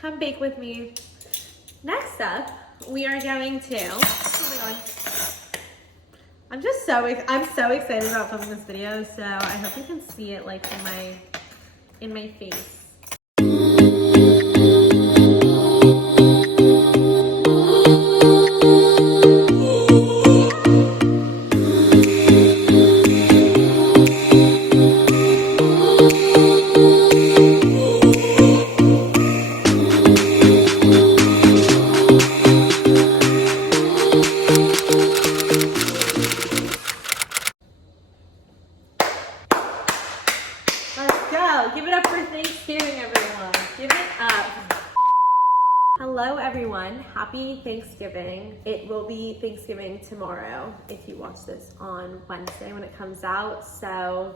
come bake with me. Next up, we are going to, oh my God. I'm so excited about filming this video, so I hope you can see it like in my face. Give it up for Thanksgiving, everyone. Give it up. Hello, everyone. Happy Thanksgiving. It will be Thanksgiving tomorrow if you watch this on Wednesday when it comes out. So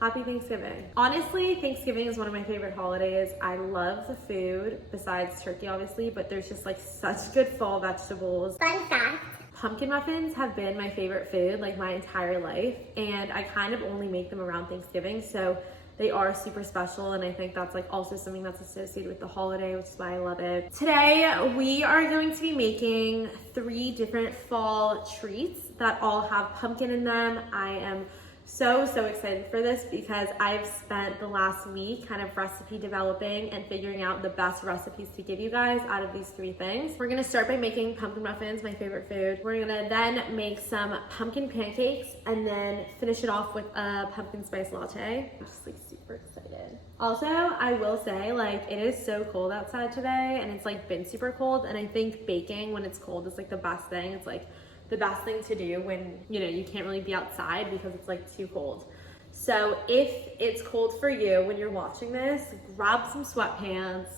happy Thanksgiving. Honestly, Thanksgiving is one of my favorite holidays. I love the food, besides turkey, obviously, but there's just like such good fall vegetables. Fun fact. Pumpkin muffins have been my favorite food like my entire life, and I kind of only make them around Thanksgiving, so they are super special, and I think that's like also something that's associated with the holiday, which is why I love it. Today, we are going to be making 3 different fall treats that all have pumpkin in them. I am so excited for this because I've spent the last week kind of recipe developing and figuring out the best recipes to give you guys out of these 3 things. We're gonna start by making pumpkin muffins, my favorite food. We're gonna then make some pumpkin pancakes and then finish it off with a pumpkin spice latte. I'm just like super excited. Also, I will say, like, it is so cold outside today and it's like been super cold, and I think baking when it's cold is like the best thing. It's like the best thing to do when, you know, you can't really be outside because it's like too cold. So if it's cold for you when you're watching this, grab some sweatpants,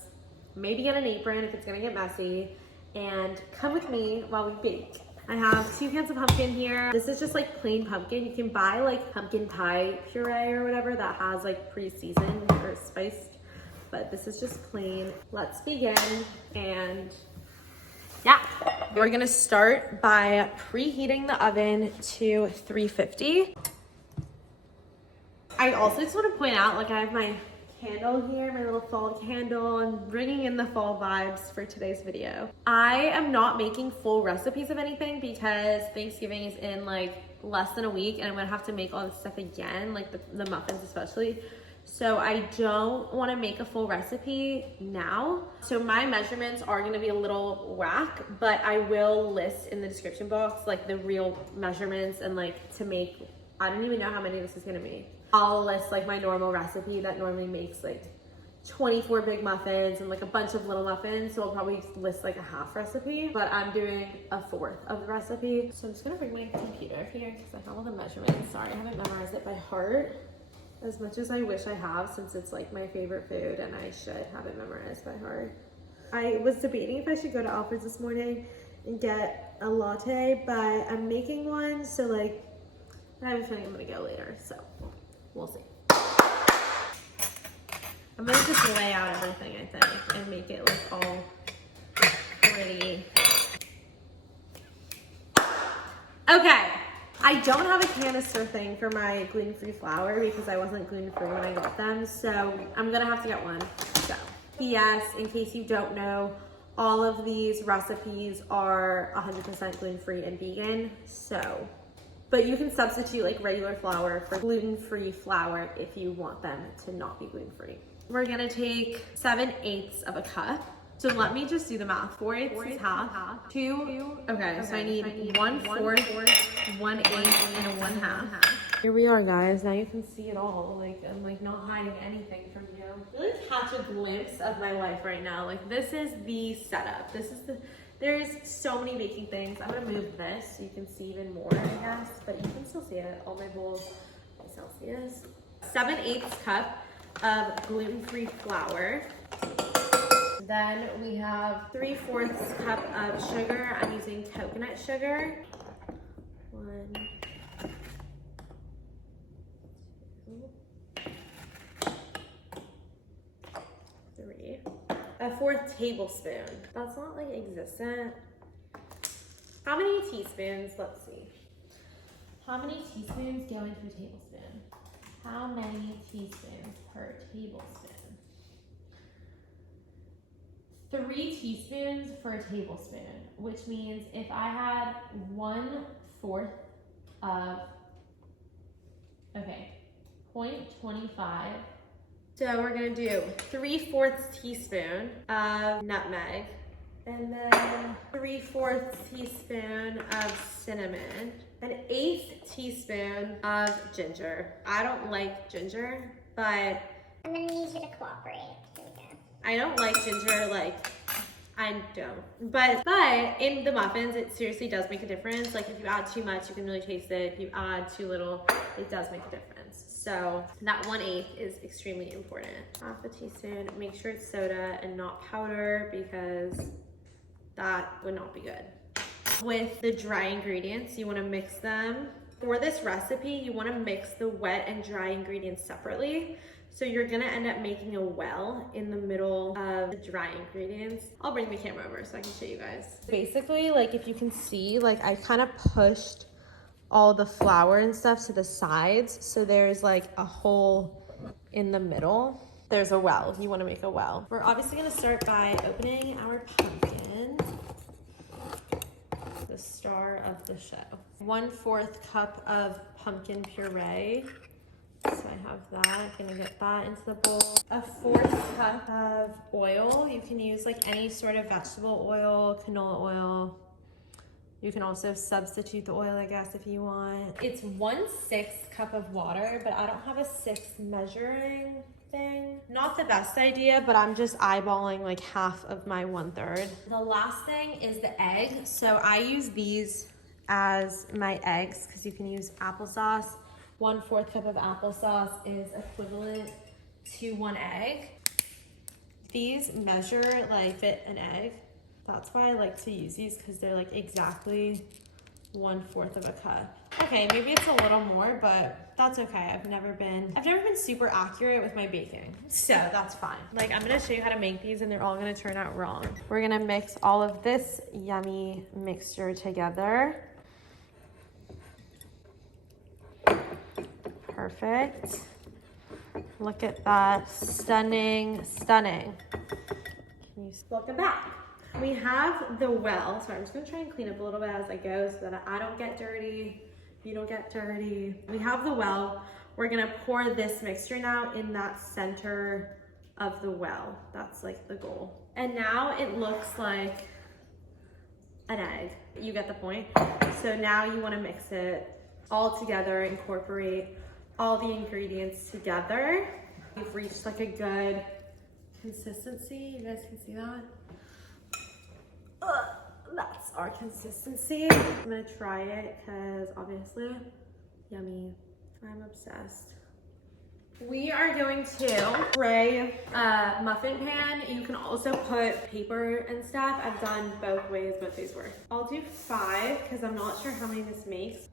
maybe get an apron if it's gonna get messy, and come with me while we bake. I have 2 cans of pumpkin here. This is just like plain pumpkin. You can buy like pumpkin pie puree or whatever that has like pre-seasoned or spiced, but this is just plain. Let's begin. And yeah, we're gonna start by preheating the oven to 350. I also just want to point out, like, I have my candle here, my little fall candle, and bringing in the fall vibes for today's video. I am not making full recipes of anything because Thanksgiving is in like less than a week, and I'm gonna have to make all this stuff again, like the muffins especially. So I don't want to make a full recipe now. So my measurements are going to be a little whack, but I will list in the description box like the real measurements, and like to make, I don't even know how many this is going to make. I'll list like my normal recipe that normally makes like 24 big muffins and like a bunch of little muffins. So I'll probably list like a half recipe, but I'm doing a 1/4 of the recipe. So I'm just going to bring my computer here because I have all the measurements. Sorry, I haven't memorized it by heart as much as I wish I have, since it's like my favorite food and I should have it memorized by heart. I was debating if I should go to Alfred's this morning and get a latte, but I'm making one, so like I have a feeling I'm gonna go later, so we'll see. I'm gonna just lay out everything, I think, and make it like all pretty. Okay. I don't have a canister thing for my gluten-free flour because I wasn't gluten-free when I got them, so I'm gonna have to get one. So, P.S. in case you don't know, all of these recipes are 100% gluten-free and vegan, so, but you can substitute like regular flour for gluten-free flour if you want them to not be gluten-free. We're gonna take 7/8 of a cup. So let me just do the math. 4/8 is half. 2. Okay, so I need 1/4, 1/8, and a 1/2. Here we are, guys. Now you can see it all. Like, I'm like not hiding anything from you. Really catch a glimpse of my life right now. Like, this is the setup. There's so many baking things. I'm gonna move this so you can see even more, I guess, but you can still see it. All my bowls by Celsius. 7/8 cup of gluten-free flour. Then we have 3/4 cup of sugar. I'm using coconut sugar. 1, 2, 3. A 1/4 tablespoon. That's not like existent. How many teaspoons? Let's see. How many teaspoons go into a tablespoon? How many teaspoons per tablespoon? 3 teaspoons for a tablespoon, which means if I had 1/4 of, okay, 0.25. So we're gonna do 3/4 teaspoon of nutmeg, and then 3/4 teaspoon of cinnamon, 1/8 teaspoon of ginger. I don't like ginger, but I'm gonna need you to cooperate. I don't like ginger, like, I don't. But in the muffins, it seriously does make a difference. Like, if you add too much, you can really taste it. If you add too little, it does make a difference. So that 1/8 is extremely important. 1/2 teaspoon, make sure it's soda and not powder, because that would not be good. With the dry ingredients, you wanna mix them. For this recipe, you wanna mix the wet and dry ingredients separately. So you're gonna end up making a well in the middle of the dry ingredients. I'll bring the camera over so I can show you guys. Basically, like, if you can see, like, I kind of pushed all the flour and stuff to the sides. So there's like a hole in the middle. There's a well, you wanna make a well. We're obviously gonna start by opening our pumpkin, the star of the show. 1/4 cup of pumpkin puree. So I have that, I'm gonna get that into the bowl. 1/4 cup of oil. You can use like any sort of vegetable oil, canola oil. You can also substitute the oil, I guess, if you want. It's 1/6 cup of water, but I don't have a 6 measuring thing. Not the best idea, but I'm just eyeballing like half of my 1/3. The last thing is the egg. So I use these as my eggs, because you can use applesauce. 1/4 cup of applesauce is equivalent to 1 egg. These measure like fit an egg. That's why I like to use these, because they're like exactly 1/4 of a cup. Okay, maybe it's a little more, but that's okay. I've never been super accurate with my baking, so that's fine. Like, I'm gonna show you how to make these and they're all gonna turn out wrong. We're gonna mix all of this yummy mixture together. Perfect. Look at that, stunning, stunning. Welcome back. We have the well. Sorry, I'm just gonna try and clean up a little bit as I go so that I don't get dirty, you don't get dirty. We have the well. We're gonna pour this mixture now in that center of the well. That's like the goal. And now it looks like an egg. You get the point? So now you wanna mix it all together, incorporate all the ingredients together. We've reached like a good consistency. You guys can see that? That's our consistency. I'm gonna try it because obviously, yummy. I'm obsessed. We are going to spray a muffin pan. You can also put paper and stuff. I've done both ways, both ways work. I'll do 5 because I'm not sure how many this makes.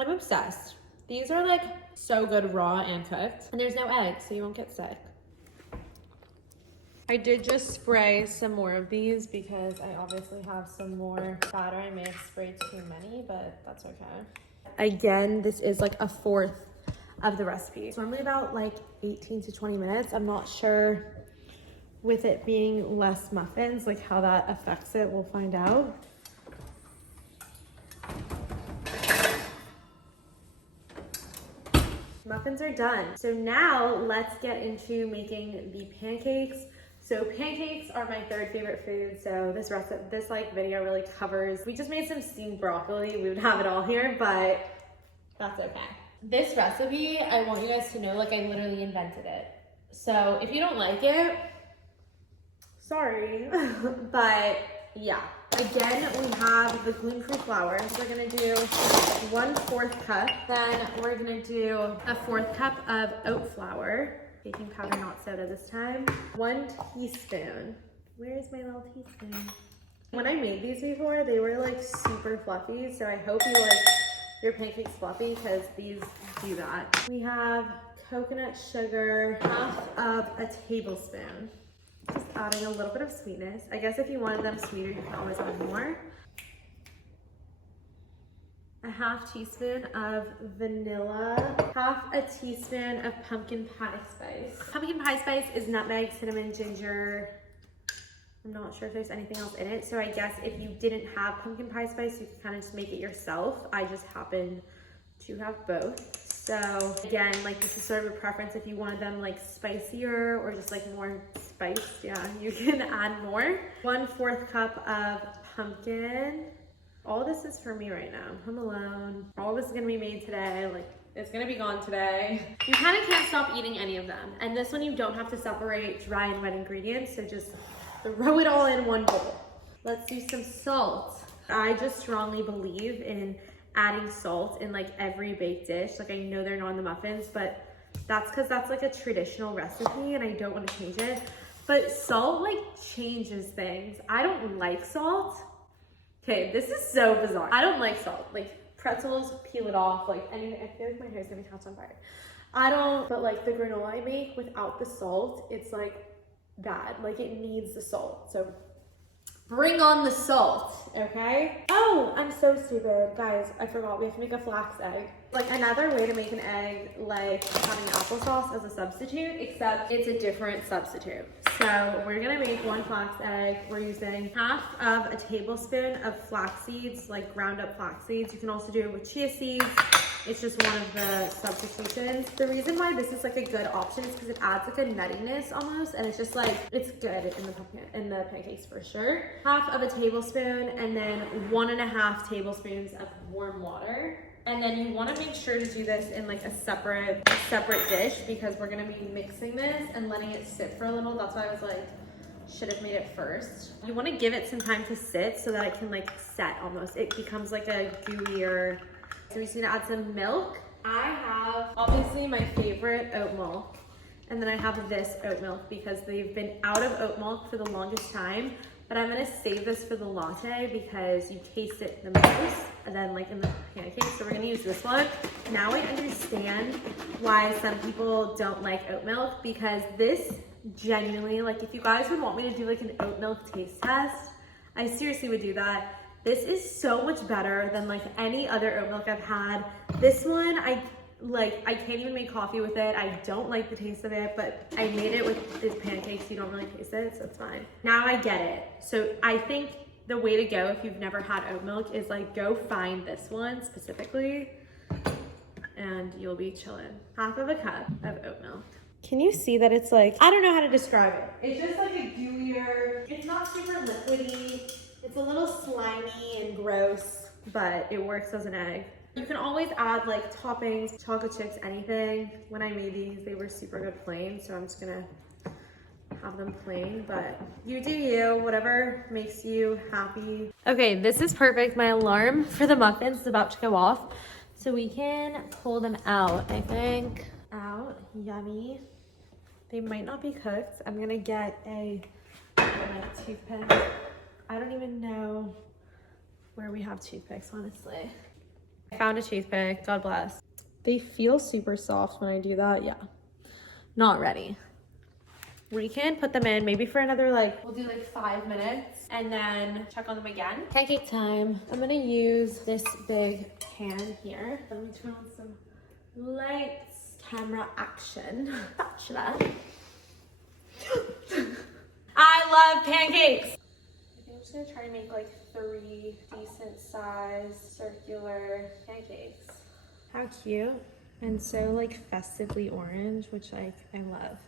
I'm obsessed. These are like so good raw and cooked. And there's no egg, so you won't get sick. I did just spray some more of these because I obviously have some more batter. I may have sprayed too many, but that's okay. Again, this is like 1/4 of the recipe. So normally about like 18 to 20 minutes. I'm not sure with it being less muffins, like how that affects it. We'll find out. Muffins are done. So now let's get into making the pancakes. So pancakes are my 3rd favorite food. So this like video really covers, we just made some steamed broccoli. We would have it all here, but that's okay. This recipe, I want you guys to know, like, I literally invented it. So if you don't like it, sorry, but yeah. Again, we have the gluten-free flour. So we're gonna do 1/4 cup. Then we're gonna do 1/4 cup of oat flour. Baking powder, not soda this time. 1 teaspoon. Where's my little teaspoon? When I made these before, they were like super fluffy. So I hope you like your pancakes fluffy because these do that. We have coconut sugar, 1/2 of a tablespoon. Just adding a little bit of sweetness. I guess if you wanted them sweeter, you can always add more. A half teaspoon of vanilla, half a teaspoon of pumpkin pie spice. Pumpkin pie spice is nutmeg, cinnamon, ginger. I'm not sure if there's anything else in it. So I guess if you didn't have pumpkin pie spice, you can kind of just make it yourself. I just happen to have both. So again, like this is sort of a preference. If you wanted them like spicier or just like more spiced, yeah, you can add more. 1/4 cup of pumpkin. All this is for me right now. I'm alone. All this is gonna be made today. Like it's gonna be gone today. You kind of can't stop eating any of them. And this one you don't have to separate dry and wet ingredients. So just throw it all in one bowl. Let's do some salt. I just strongly believe in adding salt in like every baked dish. Like I know they're not in the muffins, but that's because that's like a traditional recipe and I don't want to change it. But salt like changes things. I don't like salt. Okay, this is so bizarre. I don't like salt. Like pretzels, peel it off. Like anyway, I feel like my hair's gonna be catch on fire. I don't, but like the granola I make without the salt, it's like bad. Like it needs the salt. So bring on the salt, okay? Oh, I'm so stupid. Guys, I forgot we have to make a flax egg. Like another way to make an egg, like having applesauce as a substitute, except it's a different substitute. So we're gonna make 1 flax egg. We're using half of a tablespoon of flax seeds, like ground up flax seeds. You can also do it with chia seeds. It's just one of the substitutions. The reason why this is like a good option is because it adds like a nuttiness almost, and it's just like, it's good in the pancakes for sure. Half of a tablespoon and then 1.5 tablespoons of warm water. And then you want to make sure to do this in like a separate dish because we're going to be mixing this and letting it sit for a little. That's why I was like, should have made it first. You want to give it some time to sit so that it can like set almost. It becomes like a gooier. So we just need to add some milk. I have obviously my favorite oat milk. And then I have this oat milk because they've been out of oat milk for the longest time. But I'm gonna save this for the latte because you taste it the most, and then like in the pancakes. So we're gonna use this one. Now I understand why some people don't like oat milk, because this genuinely, like if you guys would want me to do like an oat milk taste test, I seriously would do that. This is so much better than like any other oat milk I've had. This one, I can't even make coffee with it. I don't like the taste of it, but I made it with these pancakes. You don't really taste it, so it's fine. Now I get it. So I think the way to go if you've never had oat milk is like go find this one specifically and you'll be chilling. Half of a cup of oat milk. Can you see that it's like, I don't know how to describe it. It's just like a gooier, it's not super liquidy. It's a little slimy and gross, but it works as an egg. You can always add like toppings, chocolate chips, anything. When I made these, they were super good plain, so I'm just gonna have them plain, but you do you, whatever makes you happy. Okay, this is perfect. My alarm for the muffins is about to go off, so we can pull them out, I think. Out, yummy. They might not be cooked. I'm gonna get a toothpick. I don't even know where we have toothpicks, honestly. I found a toothpick, God bless. They feel super soft when I do that, yeah. Not ready. We can put them in maybe for another we'll do 5 minutes and then check on them again. Pancake time. I'm gonna use this big pan here. Let me turn on some lights, camera action. Spatula. I love pancakes. I'm just gonna try to make 3 decent sized circular pancakes. How cute. And so festively orange, which I love.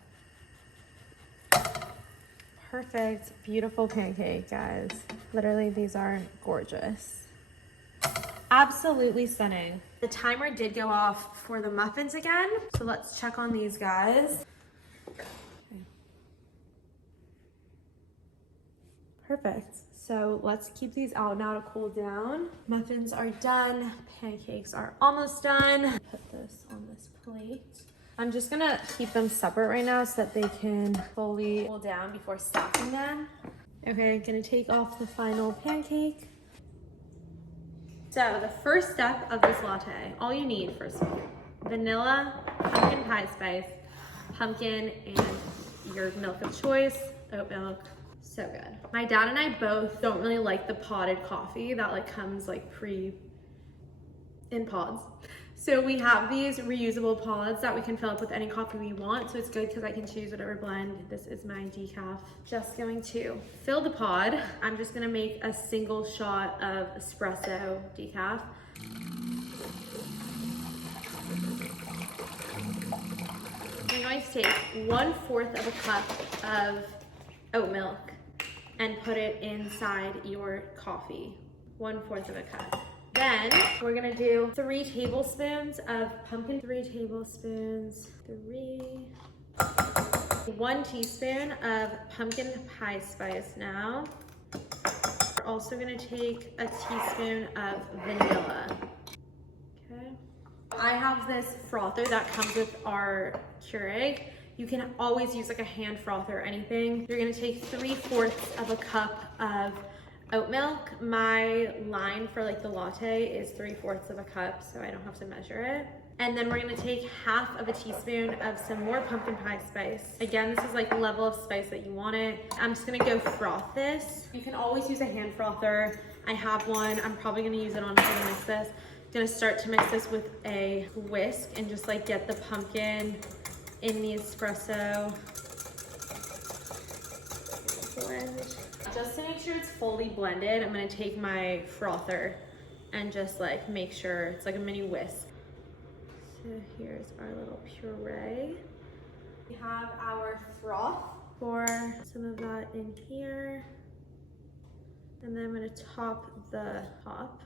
Perfect, beautiful pancake, guys. Literally, these are gorgeous. Absolutely stunning. The timer did go off for the muffins again, so let's check on these guys. Okay. Perfect. So let's keep these out now to cool down. Muffins are done. Pancakes are almost done. Put this on this plate. I'm just gonna keep them separate right now so that they can fully cool down before stacking them. Okay, gonna take off the final pancake. So the first step of this latte, all you need first of all, vanilla, pumpkin pie spice, pumpkin, and your milk of choice, oat milk. So good. My dad and I both don't really like the potted coffee that like comes like in pods. So we have these reusable pods that we can fill up with any coffee we want. So it's good because I can choose whatever blend. This is my decaf. Just going to fill the pod. I'm just gonna make a single shot of espresso decaf. I'm going to take 1/4 of a cup of oat milk and put it inside your coffee. 1/4 of a cup. Then we're gonna do 3 tablespoons of pumpkin, 3 tablespoons, 1 teaspoon of pumpkin pie spice now. We're also gonna take a teaspoon of vanilla. Okay. I have this frother that comes with our Keurig. You can always use like a hand frother or anything. You're gonna take 3/4 of a cup of oat milk. My line for like the latte is 3/4 of a cup, so I don't have to measure it. And then we're gonna take 1/2 of a teaspoon of some more pumpkin pie spice. Again, this is like the level of spice that you want it. I'm just gonna go froth this. You can always use a hand frother. I have one. I'm probably gonna use it on how to mix this. I'm gonna start to mix this with a whisk and just like get the pumpkin in the espresso blend. Just to make sure it's fully blended, I'm gonna take my frother and just like make sure it's like a mini whisk. So here's our little puree. We have our froth. Pour some of that in here. And then I'm gonna top the top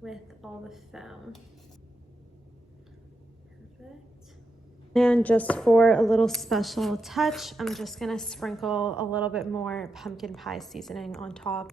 with all the foam. Perfect. And just for a little special touch, I'm just gonna sprinkle a little bit more pumpkin pie seasoning on top.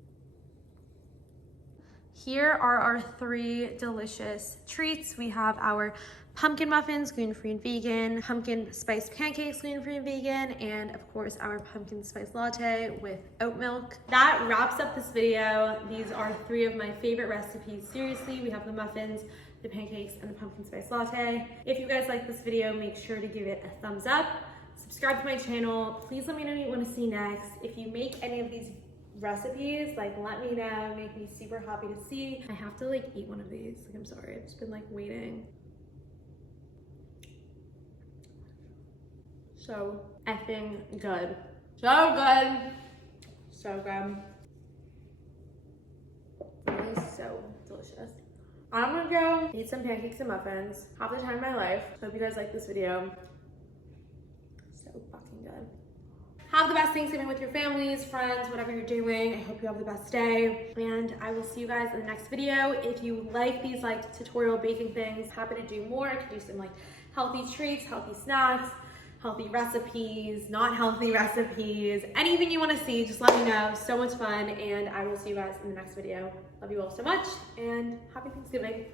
Here are our 3 delicious treats. We have our pumpkin muffins, gluten-free and vegan, pumpkin spice pancakes, gluten-free and vegan, and of course our pumpkin spice latte with oat milk. That wraps up this video. These are 3 of my favorite recipes. Seriously, we have the muffins, the pancakes, and the pumpkin spice latte. If you guys like this video, make sure to give it a thumbs up. Subscribe to my channel. Please let me know what you want to see next. If you make any of these recipes, like let me know. Make me super happy to see. I have to like eat one of these. Like I'm sorry, I've just been like waiting. So effing good. So good. So good. It is so delicious. I'm gonna go eat some pancakes and muffins. Half the time in my life. Hope you guys like this video. So fucking good. Have the best Thanksgiving with your families, friends, whatever you're doing. I hope you have the best day. And I will see you guys in the next video. If you like these like tutorial baking things, happy to do more. I could do some like healthy treats, healthy snacks, healthy recipes, not healthy recipes, anything you want to see, just let me know. So much fun, and I will see you guys in the next video. Love you all so much, and happy Thanksgiving.